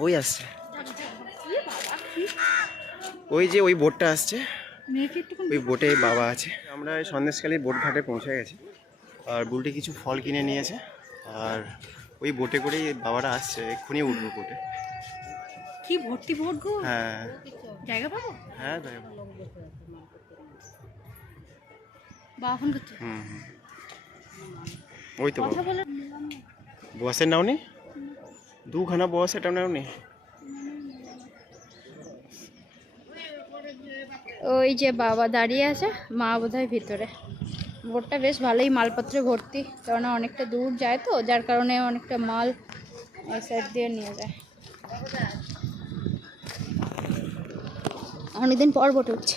ওই আসছে। ওই যে ওই বোটটা আসছে। ওই বোটে বাবা আছে। আমরা এই সন্দেশখালী বোট ঘাটে পৌঁছে গেছি। আর বুলটি কিছু ফল কিনে নিয়েছে। আর ওই বোটে করেই বাবারা আসছে। এক্ষুনি উঠবো বোটে। কি ভর্তি ভোট গো? হ্যাঁ। জায়গা পাবো? হ্যাঁ ফোন করছে। হুম হুম। ওই তো কথা বলে বসের নাও নি দুখানা বস এটা নাও নি। ওই যে বাবা দাঁড়িয়ে আছে, মা বোধহয় ভিতরে। বোটটা বেশ ভালোই মালপত্রে ভর্তি, কেননা অনেকটা দূর যায় তো, যার কারণে অনেকটা মাল এই সাইড দিয়ে নিয়ে যায়। অনেকদিন পর বোট উঠছে।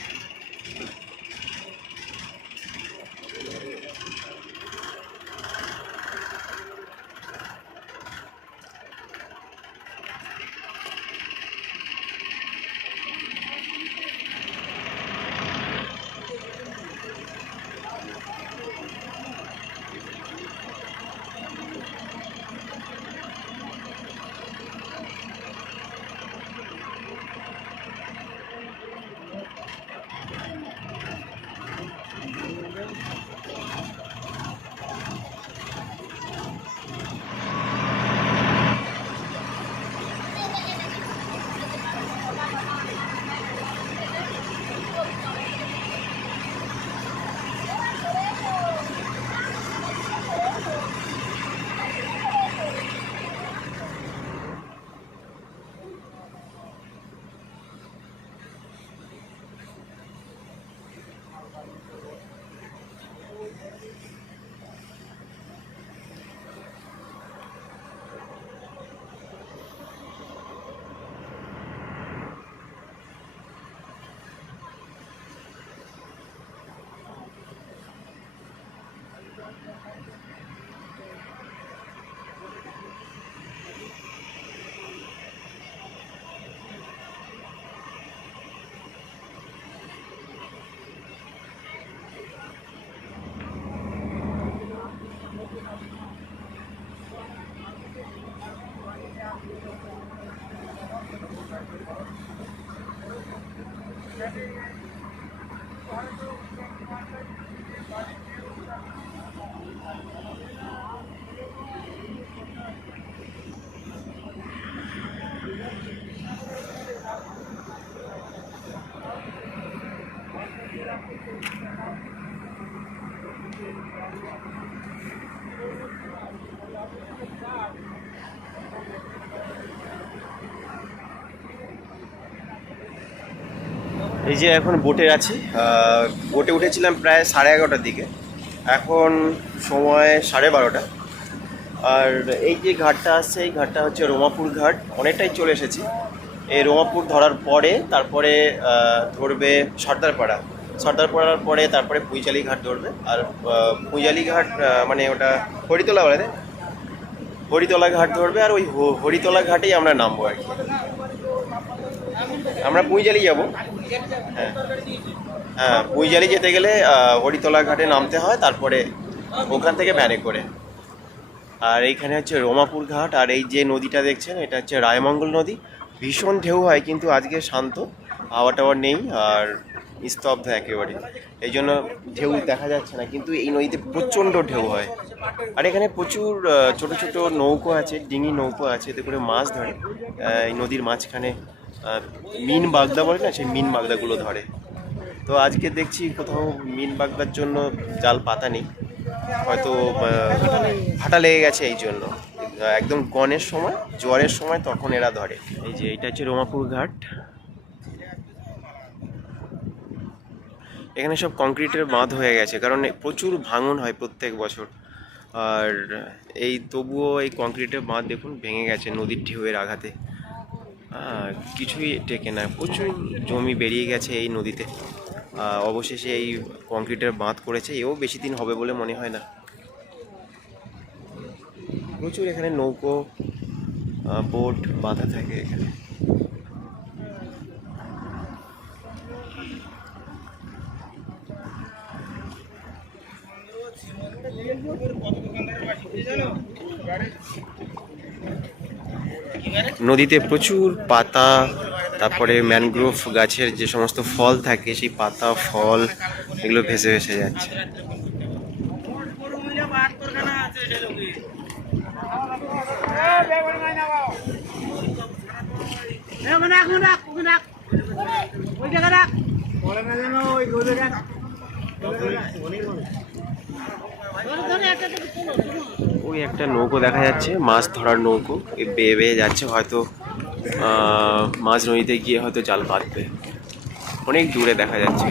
এই যে এখন বোটে আছি বোটে উঠেছিলাম প্রায় সাড়ে এগারোটার দিকে। এখন সময় সাড়ে বারোটা। আর এই যে ঘাটটা আসছে এই ঘাটটা হচ্ছে রোমাপুর ঘাট। অনেকটাই চলে এসেছি। এই রোমাপুর ধরার পরে তারপরে ধরবে সর্দারপাড়া সর্দারপাড়ার পরে তারপরে পুইজালি ঘাট ধরবে। আর আহ, পুইজালি ঘাট মানে ওটা হরিতলা বলে হরিতলা ঘাট ধরবে আর ওই হরিতলা ঘাটেই আমরা নামবো আর কি। আমরা পুইজালি যাব। হ্যাঁ। হ্যাঁ পুইজালি যেতে গেলে হরিতলা ঘাটে নামতে হয়, তারপরে ওখান থেকে ভ্যানে করে। আর এইখানে হচ্ছে রোমাপুর ঘাট, আর এই যে নদীটা দেখছেন, এটা হচ্ছে রায়মঙ্গল নদী। ভীষণ ঢেউ হয়, কিন্তু আজকে শান্ত, হাওয়া টাওয়া নেই, আর স্তব্ধ একেবারে। এই জন্য ঢেউ দেখা যাচ্ছে না, কিন্তু এই নদীতে প্রচণ্ড ঢেউ হয়। আর এখানে প্রচুর ছোট ছোট নৌকো আছে, ডিঙি নৌকো আছে, এতে করে মাছ ধরে। এই নদীর মাঝখানে মিন বাগদা বলে না, সেই মিন বাগদাগুলো ধরে। তো আজকে দেখছি কোথাও মিন বাগদার জন্য জাল পাতা নেই। হয়তো ফাটা লেগে গেছে এই জন্য। একদম গনের সময় জ্বরের সময় তখন এরা ধরে। এই যে এটা হচ্ছে রোমাপুর ঘাট। এখানে সব কংক্রিটের বাঁধ হয়ে গেছে, কারণ প্রচুর ভাঙন হয় প্রত্যেক বছর। আর এই তবুও এই কংক্রিটের বাঁধ দেখুন, ভেঙে গেছে নদীর ঢেউয়ের আঘাতে। কিছুই টেকে না। প্রচুর জমি বেরিয়ে গেছে এই নদীতে। অবশেষে এই কংক্রিটের বাঁধ করেছে। এও বেশি দিন হবে বলে মনে হয় না। প্রচুর এখানে নৌকো বোট বাঁধা থাকে এখানে। নদীতে প্রচুর পাতা, তারপরে ম্যানগ্রোভ গাছের যে সমস্ত ফল থাকে, সেই পাতা, ফল এগুলো ভেসে ভেসে যাচ্ছে। ওই একটা নৌকো দেখা যাচ্ছে, মাছ ধরার নৌকো। বেয়ে বেয়ে যাচ্ছে, হয়তো মাছ নদীতে গিয়ে হয়তো জাল পাতবে। অনেক দূরে দেখা যাচ্ছে।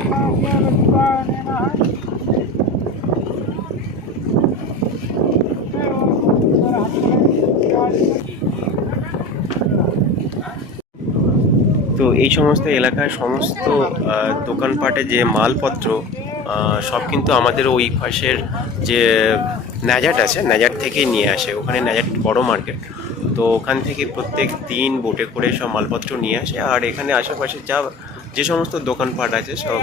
তো এই সমস্ত এলাকায় সমস্ত দোকানপাটে যে মালপত্র সব কিন্তু আমাদের ওই পাশের যে ন্যাজাট আছে ন্যাজাট থেকেই নিয়ে আসে। ওখানে ন্যাজাট বড় মার্কেট। তো ওখান থেকে প্রত্যেক দিন বোটে করে সব মালপত্র নিয়ে আসে। আর এখানে আশেপাশে যা, যে সমস্ত দোকানপাট আছে, সব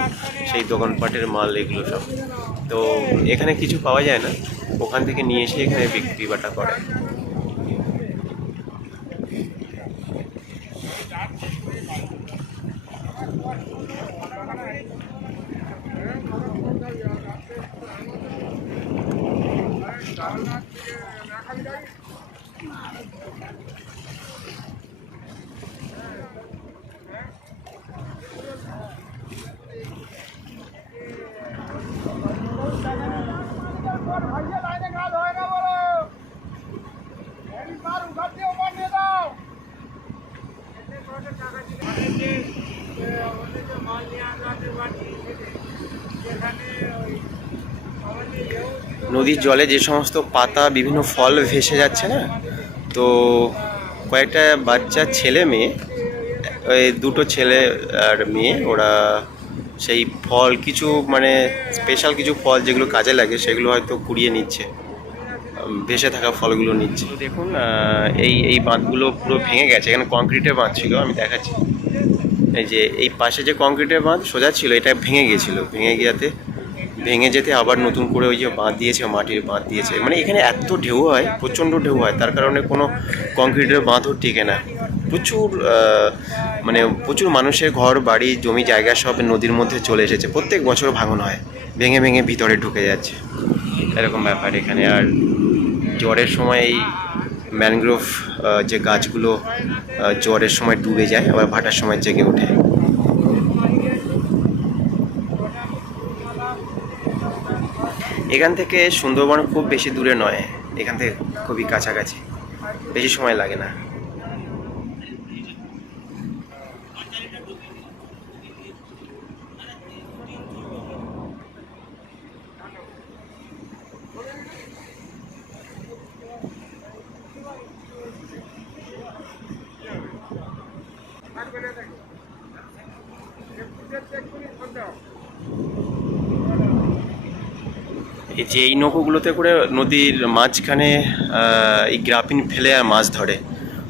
সেই দোকানপাটের মাল এগুলো সব। তো এখানে কিছু পাওয়া যায় না। ওখান থেকে নিয়ে এসে এখানে বিক্রি বাটা করে। নদীর জলে যে সমস্ত পাতা, বিভিন্ন ফল ভেসে যাচ্ছে না? তো কয়েকটা বাচ্চা, ছেলে, মেয়ে, ওই দুটো ছেলে আর মেয়ে, ওরা সেই ফল, কিছু মানে স্পেশাল কিছু ফল যেগুলো কাজে লাগে, সেগুলো হয়তো কুড়িয়ে নিচ্ছে। ভেসে থাকা ফলগুলো নিচ্ছে। দেখুন এই এই বাঁধগুলো পুরো ভেঙে গেছে। এখানে কংক্রিটের বাঁধ ছিল, আমি দেখাচ্ছি। এই যে, এই পাশে যে কংক্রিটের বাঁধ সোজা ছিল, এটা ভেঙে গিয়েছিল ভেঙে গিয়াতে ভেঙে যেতে আবার নতুন করে ওই যে বাঁধ দিয়েছে, মাটির বাঁধ দিয়েছে। মানে এখানে এত ঢেউ হয়, প্রচণ্ড ঢেউ হয়, তার কারণে কোনো কংক্রিটের বাঁধও টিকে না। প্রচুর মানে প্রচুর মানুষের ঘর, বাড়ি, জমি, জায়গা সব নদীর মধ্যে চলে এসেছে। প্রত্যেক বছর ভাঙন হয়, ভেঙে ভেঙে ভিতরে ঢুকে যাচ্ছে। এরকম ব্যাপার এখানে। আর জ্বরের সময় এই ম্যানগ্রোভ যে গাছগুলো জ্বরের সময় ডুবে যায়, আবার ভাটার সময় জেগে ওঠে। এখান থেকে সুন্দরবন খুব বেশি দূরে নয়। এখান থেকে খুবই কাছাকাছি। বেশি সময় লাগে না। যে এই নৌকোগুলোতে করে নদীর মাঝখানে এই গ্রাফিন ফেলে আর মাছ ধরে।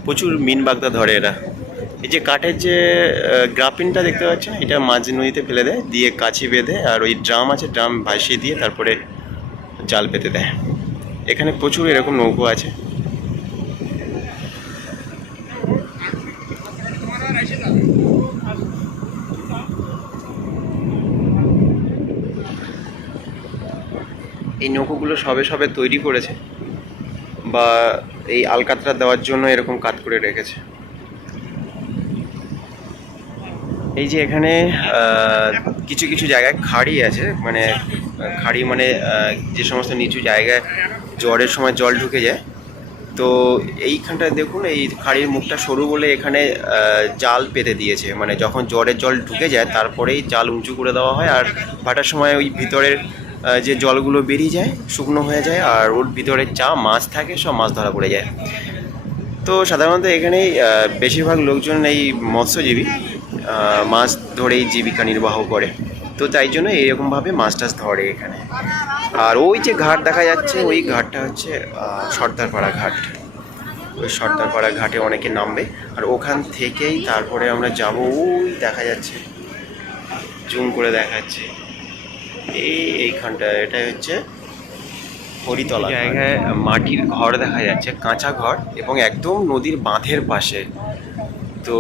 প্রচুর মিন বাগদা ধরে এরা। এই যে কাঠের যে গ্রাফিনটা দেখতে পাচ্ছেন, এটা মাঝ নদীতে ফেলে দেয়, দিয়ে কাছি বেঁধে আর ওই ড্রাম আছে, ড্রাম ভাসিয়ে দিয়ে তারপরে জাল পেতে দেয়। এখানে প্রচুর এরকম নৌকো আছে। এই নৌকোগুলো সবে সবে তৈরি করেছে বা এই আলকাতরা দেওয়ার জন্য এরকম কাত করে রেখেছে। এই যে এখানে কিছু কিছু জায়গায় খাড়ি আছে মানে খাড়ি মানে যে সমস্ত নিচু জায়গায় জ্বরের সময় জল ঢুকে যায়। তো এইখানটায় দেখুন, এই খাড়ির মুখটা সরু বলে এখানে জাল পেতে দিয়েছে। মানে যখন জ্বরের জল ঢুকে যায়, তারপরেই জাল উঁচু করে দেওয়া হয়। আর ভাটার সময় ওই ভিতরের যে জলগুলো বেরিয়ে যায় শুকনো হয়ে যায় আর ওর ভিতরে যা মাছ থাকে সব মাছ ধরা পড়ে যায়। তো সাধারণত এখানেই আহ, বেশিরভাগ লোকজন এই মৎস্যজীবী মাছ ধরেই জীবিকা নির্বাহ করে। তো তাই জন্য এরকমভাবে মাছ টাছ ধরে এখানে। আর ওই যে ঘাট দেখা যাচ্ছে ওই ঘাটটা হচ্ছে সর্দারপাড়া ঘাট। ওই সর্দারপাড়া ঘাটে অনেকে নামবে। আর ওখান থেকেই তারপরে আমরা যাব ওই দেখা যাচ্ছে জুম করে দেখাচ্ছে। এই এইখানটা এটা হচ্ছে হরিতলা জায়গায় মাটির ঘর দেখা যাচ্ছে কাঁচা ঘর এবং একদম নদীর বাঁধের পাশে। তো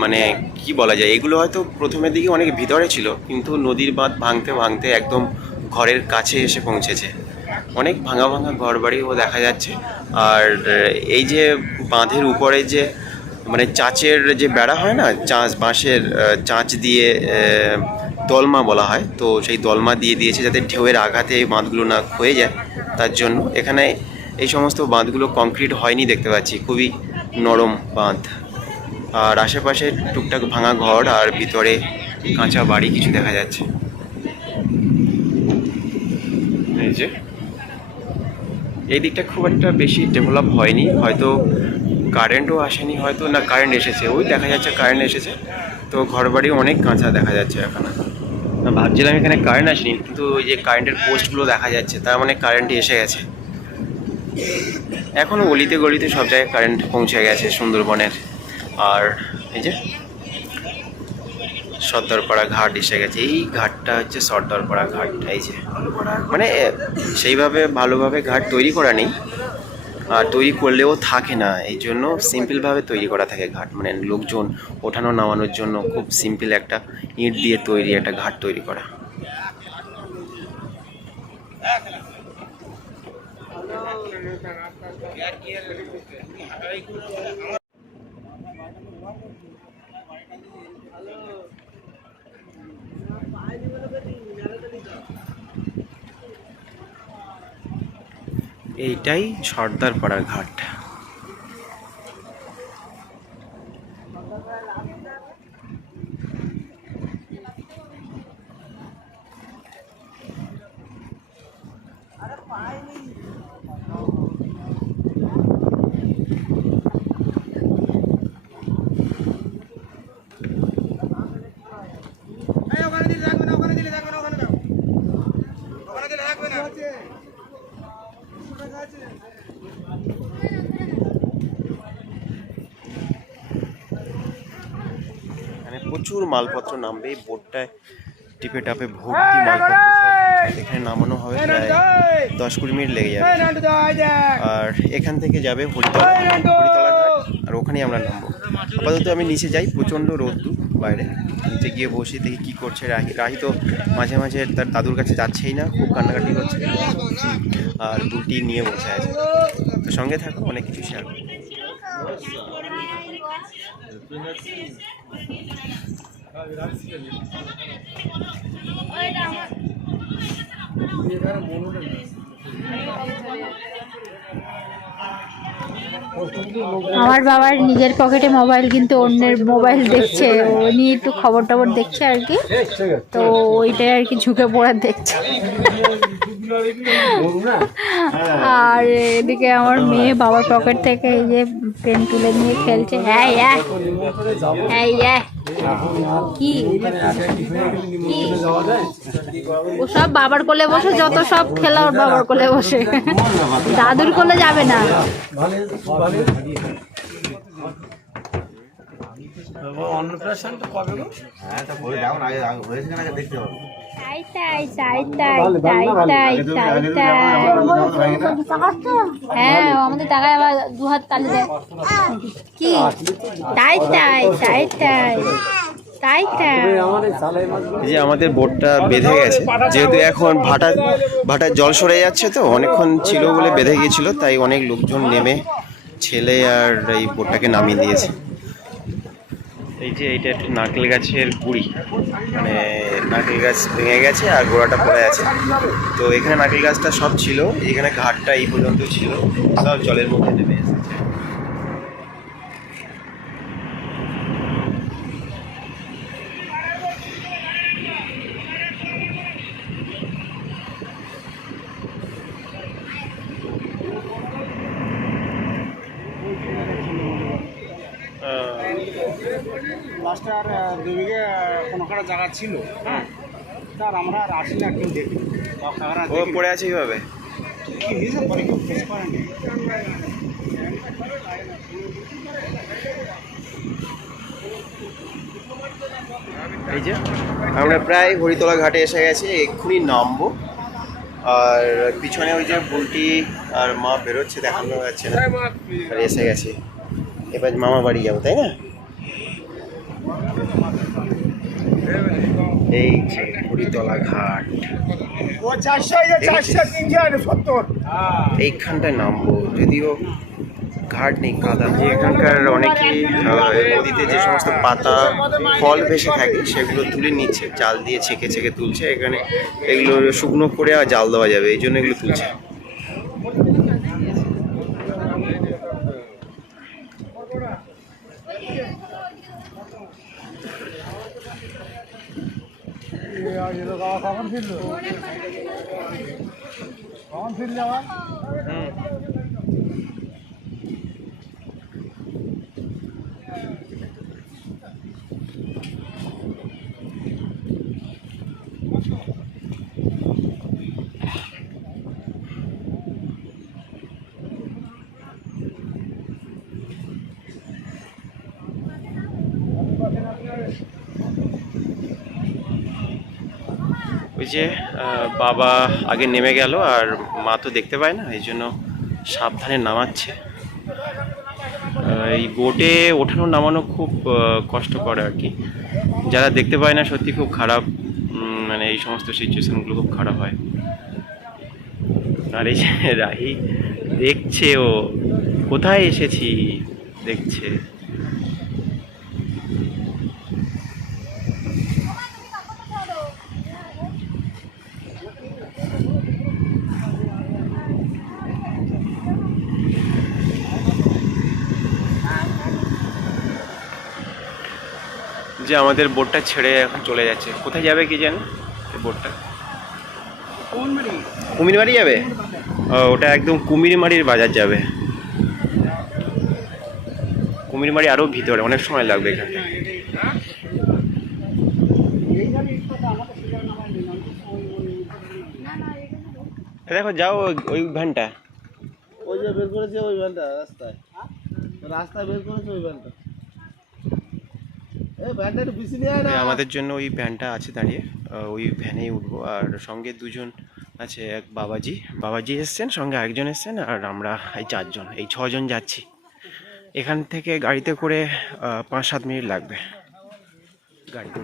মানে কি বলা যায় এগুলো হয়তো প্রথমের দিকে অনেক ভিতরে ছিল কিন্তু নদীর বাঁধ ভাঙতে ভাঙতে একদম ঘরের কাছে এসে পৌঁছেছে। অনেক ভাঙা ভাঙা ঘর বাড়িও দেখা যাচ্ছে। আর এই যে বাঁধের উপরে যে মানে চাঁচের যে বেড়া হয় না চাঁচ বাঁশের চাঁচ দিয়ে দলমা বলা হয়। তো সেই দলমা দিয়ে দিয়েছে যাতে ঢেউয়ের আঘাতে বাঁধগুলো না ক্ষয়ে যায়। তার জন্য এখানে এই সমস্ত বাঁধগুলো কংক্রিট হয়নি দেখতে পাচ্ছি। খুবই নরম বাঁধ। আর আশেপাশে টুকটাক ভাঙা ঘর আর ভিতরে কাঁচা বাড়ি কিছু দেখা যাচ্ছে। এই যে। এই দিকটা খুব একটা বেশি ডেভেলপ হয়নি। হয়তো কারেন্টও আসেনি, হয়তো না কারেন্ট এসেছে। ওই দেখা যাচ্ছে কারেন্ট এসেছে। তো ঘরবাড়ি অনেক কাঁচা দেখা যাচ্ছে এখানে। ভাবছিলাম এখানে কারেন্ট আসেনি, কিন্তু ওই যে কারেন্টের পোস্টগুলো দেখা যাচ্ছে, তার মানে কারেন্ট এসে গেছে। এখনও গলিতে গলিতে সব জায়গায় কারেন্ট পৌঁছে গেছে সুন্দরবনের। আর এই যে সর্দারপাড়া ঘাট এসে গেছে, এই ঘাটটা হচ্ছে সর্দারপাড়া ঘাট এই যে। মানে সেইভাবে ভালোভাবে ঘাট তৈরি করা নেই। তৈরি করলেও থাকে না। এই জন্য সিম্পলভাবে তৈরি করা থাকে ঘাট। মানে লোকজন ওঠানো, নামানোর জন্য খুব সিম্পল একটা ইট দিয়ে তৈরি একটা ঘাট তৈরি করা। এইটাই সর্দারপাড়া ঘাট ওখানে দিলে থাকবে না ওখানে দিলে থাকবে না ওখানে দাও ওখানে দিলে থাকবে না এখানে প্রচুর মালপত্র নামবে বোটটায় টিপে টাপে ভর্তি মালপত্র এখানে নামানো হবে, প্রায় দশ কুড়ি মিনিট লেগে যাবে। আর এখান থেকে যাবে আর ওখানেই আমরা নামবো। আপাতত আমি নিচে যাই, প্রচণ্ড রোদ্দুর বাইরে। নিচে গিয়ে বসে দেখি কী করছে রাহি। রাহি তো মাঝে মাঝে তার দাদুর কাছে যাচ্ছেই না, খুব কান্নাকাটি করছে। আর বুলটি নিয়ে বসে আছে। তো সঙ্গে থাকো, অনেক কিছু শেয়ার আমার বাবার নিজের পকেটে মোবাইল, কিন্তু অন্যের মোবাইল দেখছে। নিয়ে একটু খবর টবর দেখছে আর কি। তো ওইটাই আর কি ঝুঁকে পড়া দেখছে। আর এদিকে আমার মেয়ে বাবার পকেট থেকে এই যে পেন তুলে নিয়ে খেলছে। হ্যাঁ হ্যাঁ। হ্যাঁ হ্যাঁ। কি? ও সব বাবার কোলে বসে, যত সব খেলা ওর বাবার কোলে বসে। দাদুর কোলে যাবে না। অন্নপ্রাশনটা কবে গো? তাই তাই তাই তাই। তাই তাই তাই তাই হ্যাঁ আমাদের টাকায় আবার দু হাত তালি দেয়। কি? তাই তাই তাই তাই তাই তাই। এই যে আমাদের বোটটা বেঁধে গেছে যেহেতু এখন ভাটা ভাটার জল সরে যাচ্ছে তো অনেকক্ষণ ছিল বলে বেঁধে গিয়েছিল তাই অনেক লোকজন নেমে ছেলে আর এই বোটটাকে নামিয়ে দিয়েছে। এই যে এইটা একটা নারকেল গাছের গুড়ি। মানে নারকেল গাছ ভেঙে গেছে আর গোড়াটা পড়ে আছে। তো এখানে নারকেল গাছটা সব ছিল, এখানে ঘাটটা এই পর্যন্ত ছিল। সব জলের মধ্যে নেমে আর দুবিঘে কোনো একটা জায়গা ছিল হ্যাঁ? তার আমরা আর আসি না কেউ দেখি ও পড়ে আছে কীভাবে? কি হয়েছে? পরে কেউ খোঁজ করেনি। এই যে? আমরা প্রায় হরিতলা ঘাটে এসে গেছি এক্ষুনি নামবো। আর পিছনে ওই যে বুলটি আর মা বেরোচ্ছে দেখানো যাচ্ছে না। আর এসে গেছি। এবার মামা বাড়ি যাব তাই না? এই যে হরিতলা ঘাট। এইখানটায় নামবো যদিও ঘাট নেই কাদা যে এখানকার অনেকেই নদীতে যে সমস্ত পাতা ফল ভেসে থাকে সেগুলো তুলে নিচ্ছে জাল দিয়ে ছেঁকে ছেঁকে তুলছে। এখানে এগুলো শুকনো করে আর জাল দেওয়া যাবে এই জন্য এগুলো তুলছে। কখন ফিরল? কখন ফিরলে আবার? যে বাবা আগে নেমে গেল আর মা তো দেখতে পায় না এই জন্য সাবধানে নামাচ্ছে। এই বোটে ওঠানো নামানো খুব আহ, কষ্টকর আর কি। যারা দেখতে পায় না সত্যি খুব খারাপ মানে এই সমস্ত সিচুয়েশানগুলো খুব খারাপ হয়। আর এই রাহি দেখছে ও কোথায় এসেছি? দেখছে। যে আমাদের বোটটা ছেড়ে এখন চলে যাচ্ছে। কোথায় যাবে কি জানি? বোটটা। কোন বাড়ি কুমিরমারি যাবে ওটা একদম কুমিরমারির বাজার যাবে। কুমিরমারি আরও ভিতরে, অনেক সময় লাগবে এখানে দেখো, যাও ওই- ভ্যানটা। ওই যে বের করেছে, ওই ভ্যানটা, রাস্তায়। রাস্তায় বের করেছে, ওই ভ্যানটা এই ভ্যানটা একটু বেশি নিয়ে আয় না এই আমাদের জন্য ওই ভ্যানটা আছে, দাঁড়িয়ে। ওই ভ্যানেই উঠবো। আর সঙ্গে দুজন আছে, এক বাবাজি। বাবাজি এসছেন, সঙ্গে একজন এসছেন, আর আমরা এই চারজন, এই ছজন যাচ্ছি। এখান থেকে গাড়িতে করে পাঁচ সাত মিনিট লাগবে। গাড়িতে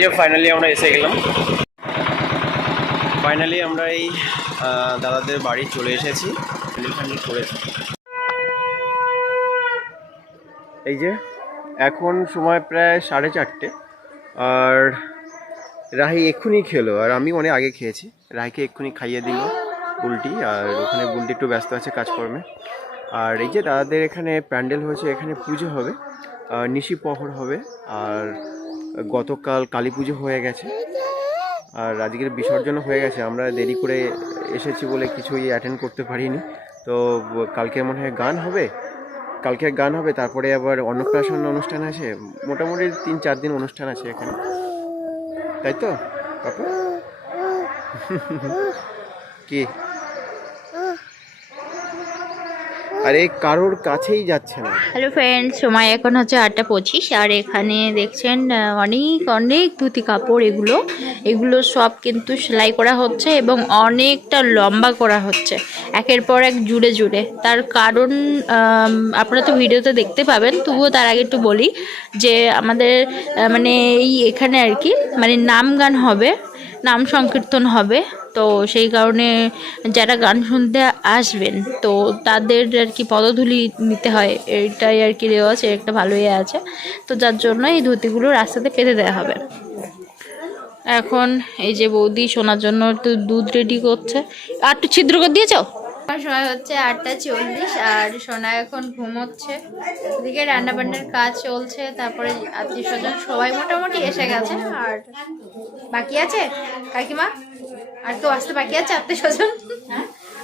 যে ফাইনালি আমরা এসে গেলাম। ফাইনালি আমরা এই দাদাদের বাড়ি চলে এসেছি। করেছি এই যে এখন সময় প্রায় সাড়ে চারটে। আর রাহি এক্ষুনি খেলো, আর আমি অনেক আগে খেয়েছি। রাহিকে এক্ষুনি খাইয়ে দিল বুলটি, আর ওখানে বুলটি একটু ব্যস্ত আছে কাজকর্মে। আর এই যে দাদাদের এখানে প্যান্ডেল হয়েছে, এখানে পুজো হবে নিশি প্রহর হবে, আর গতকাল কালী পুজো হয়ে গেছে, আর আজকের বিসর্জন হয়ে গেছে। আমরা দেরি করে এসেছি বলে কিছুই অ্যাটেন্ড করতে পারিনি। তো কালকে মনে হয় গান হবে, কালকে গান হবে, তারপরে আবার অন্নপ্রাশন অনুষ্ঠান আছে, মোটামুটি তিন চার দিন অনুষ্ঠান আছে এখানে। তাই তো কাকু কি? আরে কারোর কাছেই যাচ্ছে না। হ্যালো ফ্রেন্ডস সময় এখন হচ্ছে আটটা পঁচিশ, আর এখানে দেখছেন অনেক অনেক ধুতি কাপড় এগুলো। এগুলো সব কিন্তু সেলাই করা হচ্ছে এবং অনেকটা লম্বা করা হচ্ছে, একের পর এক জুড়ে জুড়ে। তার কারণ আপনারা তো ভিডিওতে দেখতে পাবেন, তবুও তার আগে একটু বলি যে আমাদের মানে এই এখানে আর কি মানে নাম গান হবে নাম সংকীর্তন হবে। তো সেই কারণে যারা গান শুনতে আসবেন, তো তাদের আর কি পদধূলি নিতে হয়। এটাই আর কি রেওয়াজ একটা ভালো ইয়ে আছে। তো যার জন্য এই ধুতিগুলো রাস্তাতে পেতে দেওয়া হবে। এখন এই যে বৌদি শোনার জন্য একটু দুধ রেডি করছে। আর একটু ছিদ্র করে দিয়েছ? সময় হচ্ছে আটটা চল্লিশ আর সোনা এখন ঘুমোচ্ছে। এদিকে রান্না বান্নার কাজ চলছে তারপরে আত্মীয় স্বজন সবাই মোটামুটি এসে গেছে। আর বাকি আছে? কাকিমা? আর কেউ আসতে বাকি আছে আত্মীয় স্বজন?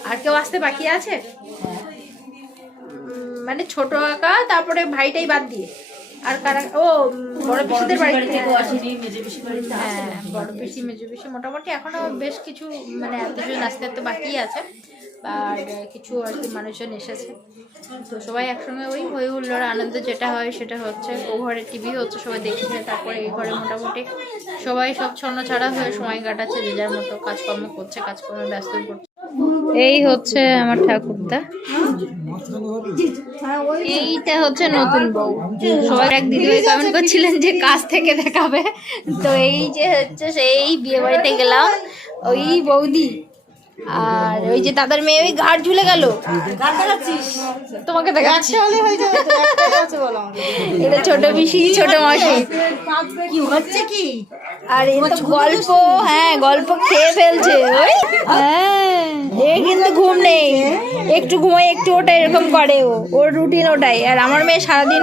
আর কেউ আসতে বাকি আছে? মানে ছোট আঁকা তারপরে ভাইটাই বাদ দিয়ে। আর কারা? ও বড় পিসিদের বাড়ি থেকে হ্যাঁ বড় পিসি মেজো পিসি মোটামুটি এখনও বেশ কিছু মানে আত্মীয় আসতে তো বাকি আছে। আর কিছু আর কি মানুষজন এসেছে। তো সবাই একসঙ্গে ওই হই হুল্লোড় আনন্দ যেটা হয় সেটা হচ্ছে। ও ঘরে টিভি হচ্ছে, সবাই দেখছে, তারপরে এই ঘরে মোটামুটি সবাই সব ছন্ন ছাড়া হয়ে সময় কাটাচ্ছে, যে যার মতো কাজকর্ম করছে, কাজকর্মে ব্যস্ত করছে এই হচ্ছে আমার ঠাকুরদা। এইটা হচ্ছে নতুন বউ। সবাই এক দিদিভাই কমেন্ট করছিলেন যে কাজ থেকে দেখাবে। তো এই যে হচ্ছে সেই বিয়ে বাড়িতে গেলাম, ওই বৌদি। আর ওই যে দাদার মেয়ে ওই ঘাট ঝুলে গেল। তোমাকে দেখাচ্ছি। এটা ছোট পিসি ছোট মাসি। কি হচ্ছে কি? আর এ গল্প হ্যাঁ গল্প খেয়ে ফেলছে ওই হ্যাঁ। এ কিন্তু ঘুম নেই। একটু ঘুমায় একটু ওটা এরকম করে ও। ওর রুটিন ওটাই। আর আমার মেয়ে সারাদিন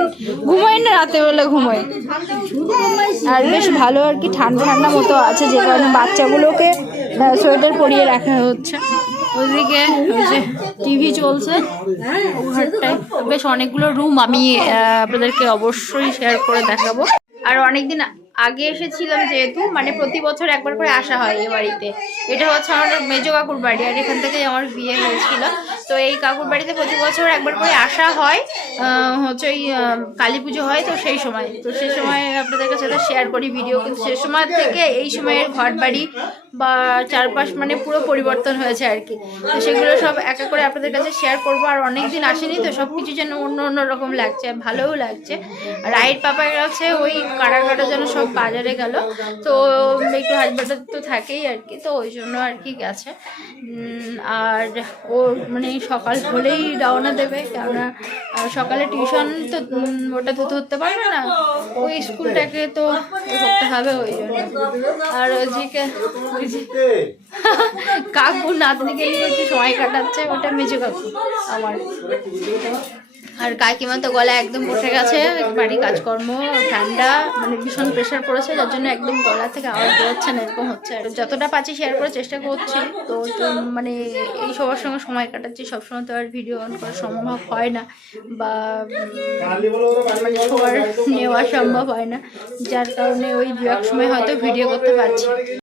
ঘুমায় না রাতে বেলা ঘুমায়। আর বেশ ভালো আর কি ঠান্ডা ঠান্ডা মতো আছে যে কারণে বাচ্চাগুলোকে সোয়েটার পরিয়ে রাখা হচ্ছে। ওইদিকে টিভি চলছে বেশ অনেকগুলো রুম আমি আপনাদেরকে অবশ্যই শেয়ার করে দেখাবো। আর অনেকদিন আগে এসেছিলাম যেহেতু মানে প্রতি বছর একবার করে আসা হয় এই বাড়িতে। এটা হচ্ছে আমার মেজো কাকুর বাড়ি, আর এখান থেকে আমার বিয়ে হয়েছিল। তো এই কাকুর বাড়িতে প্রতি বছর একবার করে আসা হয়। হচ্ছে ওই কালী পুজো হয় তো সেই সময়। তো সেই সময় আপনাদের কাছে তো শেয়ার করি ভিডিও কিন্তু সে সময় থেকে এই সময়ের ঘর বাড়ি বা চারপাশ মানে পুরো পরিবর্তন হয়েছে আর কি। তো সেগুলো সব এক করে আপনাদের কাছে শেয়ার করব। আর অনেক দিন আসেনি তো সব কিছু যেন অন্য অন্য রকম লাগছে, ভালোও লাগছে। রাইট পাপার কাছে ওই কাটাকাটা যেন সব বাজারে গেল। তো একটু হাসপাতাল তো থাকেই আর কি, তো ওই জন্য আর কি গেছে। আর ও মানে সকাল হলেই রওনা দেবে, কেননা সকালে টিউশন তো ওটা তো ধরতে পারবে না। ওই স্কুলটাকে তো করতে হবে ওই জন্য। আর ওদিকে ওই যে কাকু নাতনিকে নিয়ে সময় কাটাচ্ছে, ওটা মেজো কাকু, আমার। আর কাকিমা তো গলা একদম বসে গেছে, বাড়ি কাজকর্ম, ঠান্ডা মানে ভীষণ প্রেশার পড়েছে, যার জন্য একদম গলা থেকে আওয়াজ বেরোচ্ছে না, এরকম হচ্ছে আর যতটা পাচ্ছি শেয়ার করার চেষ্টা করছি, তো মানে এই সবার সঙ্গে সময় কাটাচ্ছি, সবসময় তো আর ভিডিও অন করা সম্ভব হয় না বা মানে সবার নেওয়া সম্ভব হয় না, যার কারণে ওই দু এক সময় হয়তো ভিডিও করতে পারছি।